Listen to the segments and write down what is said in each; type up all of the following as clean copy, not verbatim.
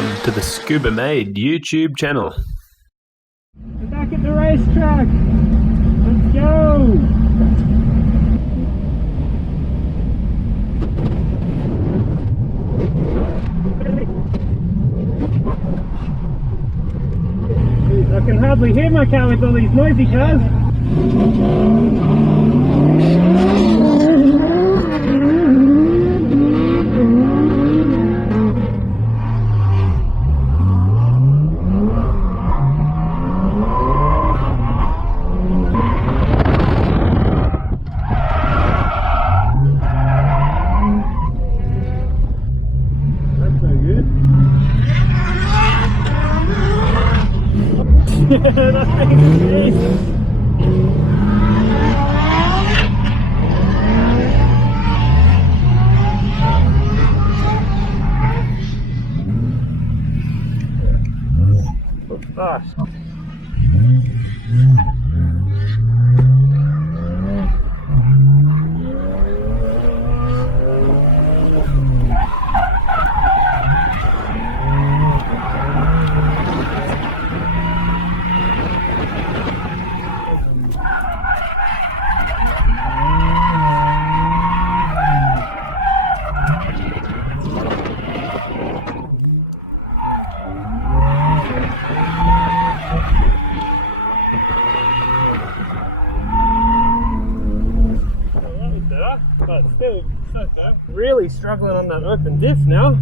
Welcome to the Scuba Made YouTube channel. We're back at the racetrack. Let's go. I can hardly hear my car with all these noisy cars. That thing's crazy. Gosh. But still, really struggling on that open diff now.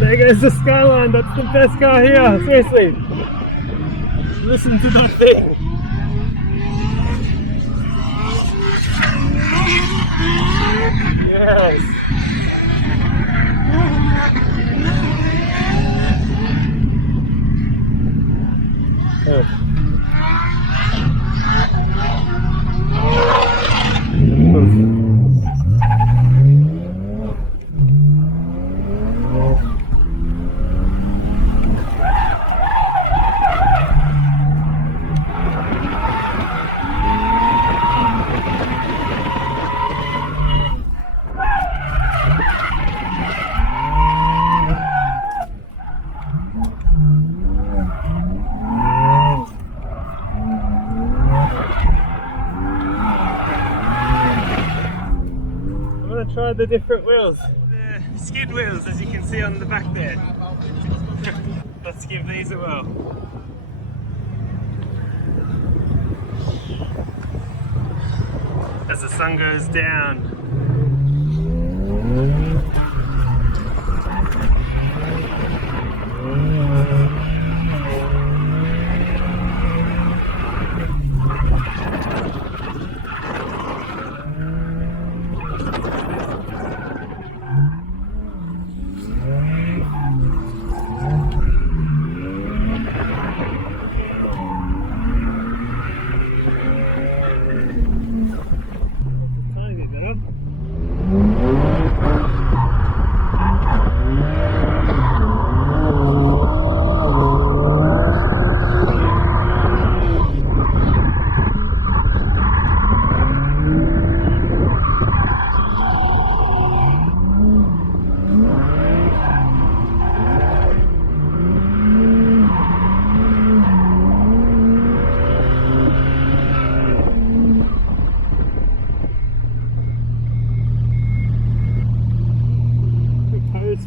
There goes the Skyline, that's the best car here, seriously. Listen to that thing. Yes. Try the different wheels. The skid wheels, as you can see on the back there. Let's give these a whirl. As the sun goes down.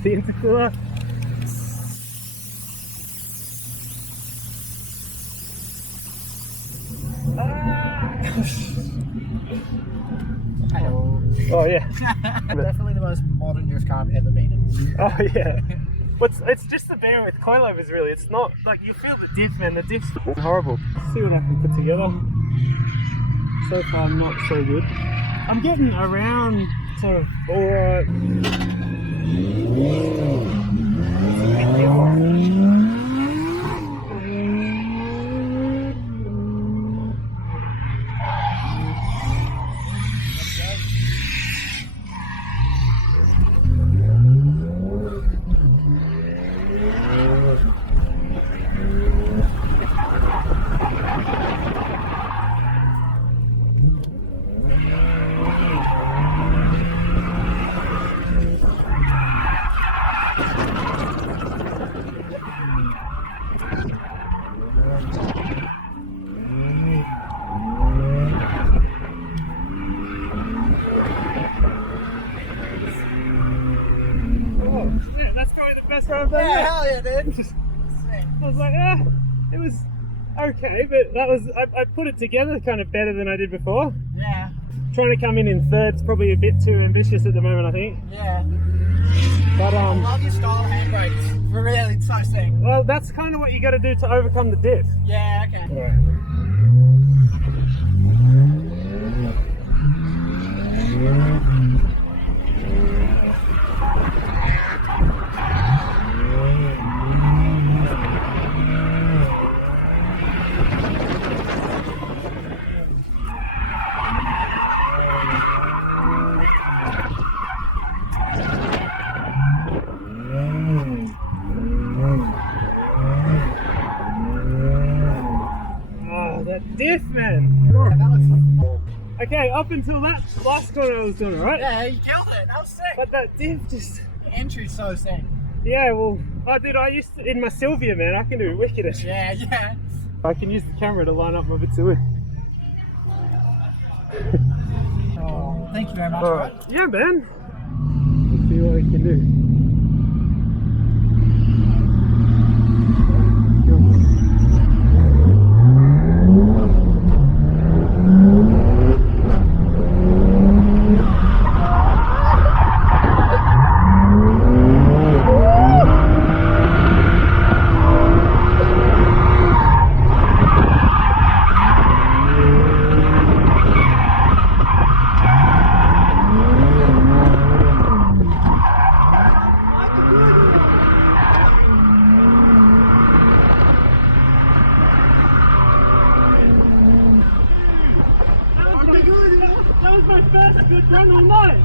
The intercooler. Hello. Oh yeah. Definitely the most modern drift car I've ever been in. Oh yeah. But it's just the bearing with coilovers really. It's not like you feel the diff, man. The diff's horrible. Let's see what I can put together. So far not so good. I'm getting around to alright. That's probably the best run I've done yet. Hell yeah, dude. I was like, it was okay, but that was I put it together kind of better than I did before. Yeah. Trying to come in third's probably a bit too ambitious at the moment, I think. Yeah. But I love your style of handbrakes. Really, it's so sick. well, that's kind of what you got to do to overcome the diff. Yeah, okay. Right. Oh, that diff, man. Okay, up until that last corner I was doing alright. Yeah, you killed it. That was sick. But that diff just... The entry's so sick. Yeah, well, I used to, in my Sylvia, man, I can do wicked as shit. Yeah, yeah. I can use the camera to line up my bits of it. Oh, thank you very much. Alright. Yeah, man. Let's see what we can do. That was my first good run all night.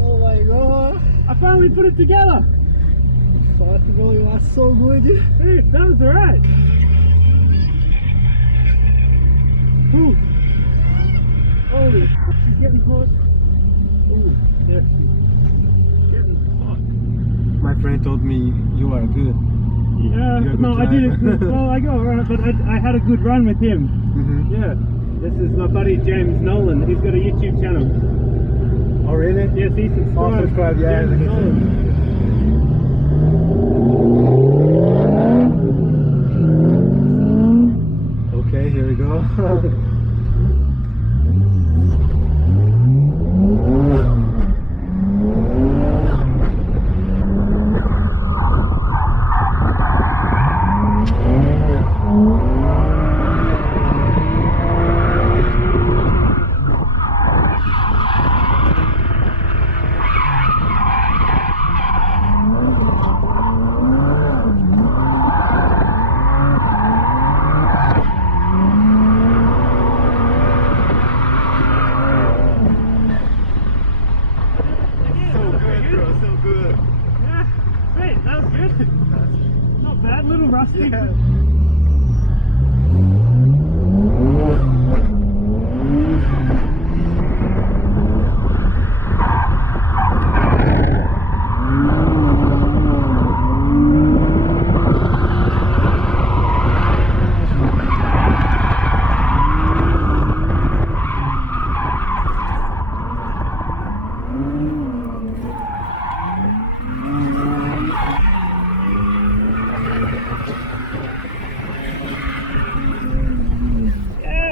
Oh my god. I finally put it together. Fucking hell, you are so good. Dude, that was alright. Ooh. Holy, she's getting hot. Ooh, yeah, she's getting hot. My friend told me you are good. Yeah, You're a no, good I did driver. it. Well, I got alright, but I had a good run with him. Mm-hmm. Yeah, this is my buddy James Nolan. He's got a YouTube channel. Oh really? Yes, he subscribed. Oh, subscribe, yeah. James Nolan. Okay, here we go.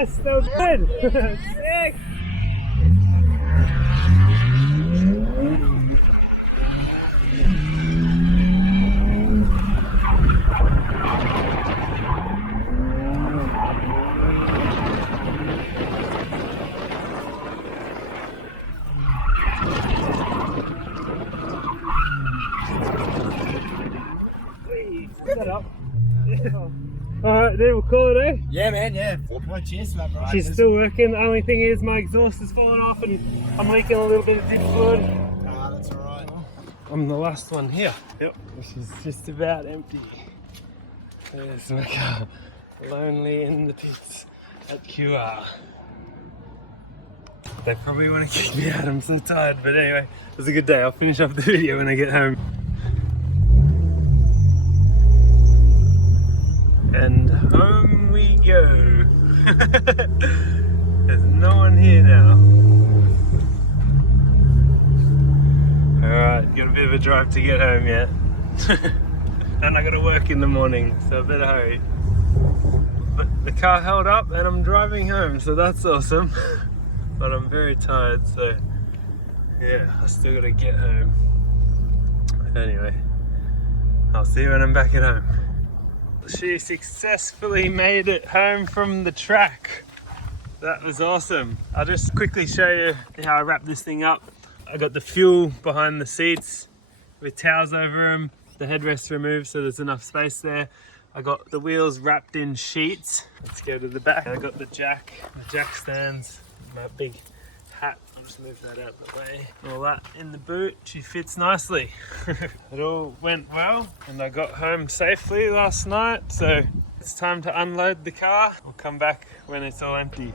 Yes, that was good. Sick. Set up. Alright, dude, we'll call it, eh? Yeah, man, yeah. Well, cheers for that, bro. She's still working. The only thing is my exhaust has fallen off and I'm leaking a little bit of diff fluid. Ah, that's alright. I'm the last one here. Yep. Which is just about empty. There's my car. Lonely in the pits at QR. They probably want to kick me out, I'm so tired. But anyway, it was a good day. I'll finish up the video when I get home. And home we go. There's no one here now. Alright, got a bit of a drive to get home yet. And I gotta work in the morning, so I better hurry. But the car held up and I'm driving home, so that's awesome. But I'm very tired, so yeah, I still gotta get home. Anyway, I'll see you when I'm back at home. She successfully made it home from the track. That was awesome. I'll just quickly show you how I wrap this thing up. I got the fuel behind the seats with towels over them, the headrest removed so there's enough space there. I got the wheels wrapped in sheets. Let's go to the back. I got the jack stands, my big hat. I'll just move that out the way. All that in the boot. She fits nicely. It all went well and I got home safely last night, so it's time to unload the car. We'll come back when it's all empty.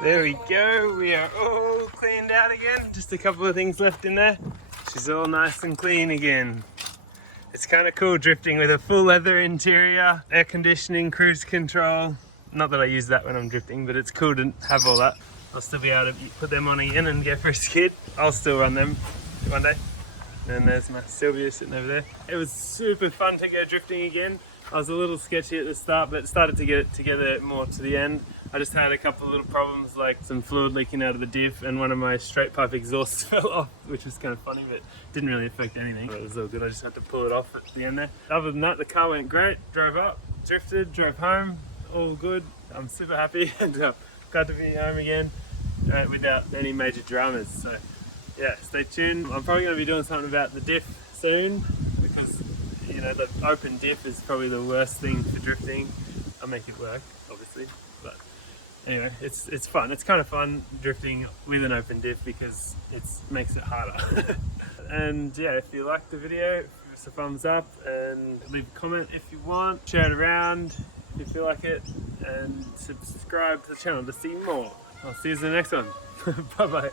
There we go, we are all cleaned out again. Just a couple of things left in there. She's all nice and clean again. It's kind of cool drifting with a full leather interior, air conditioning, cruise control. Not that I use that when I'm drifting, but it's cool to have all that. I'll still be able to put them on again and go for a skid. I'll still run them one day. And there's my Xavier sitting over there. It was super fun to go drifting again. I was a little sketchy at the start, but started to get it together more to the end. I just had a couple of little problems, like some fluid leaking out of the diff, and one of my straight pipe exhausts fell off, which was kind of funny, but didn't really affect anything. It was all good. I just had to pull it off at the end there. Other than that, the car went great. Drove up, drifted, drove home, all good. I'm super happy and glad to be home again without any major dramas. So yeah, stay tuned. I'm probably going to be doing something about the diff soon, because you know the open diff is probably the worst thing for drifting. I'll make it work, obviously, but anyway, it's fun. It's kind of fun drifting with an open diff because it makes it harder. And yeah, if you liked the video, give us a thumbs up and leave a comment if you want. Share it around if you feel like it, and subscribe to the channel to see more. I'll see you in the next one. Bye bye.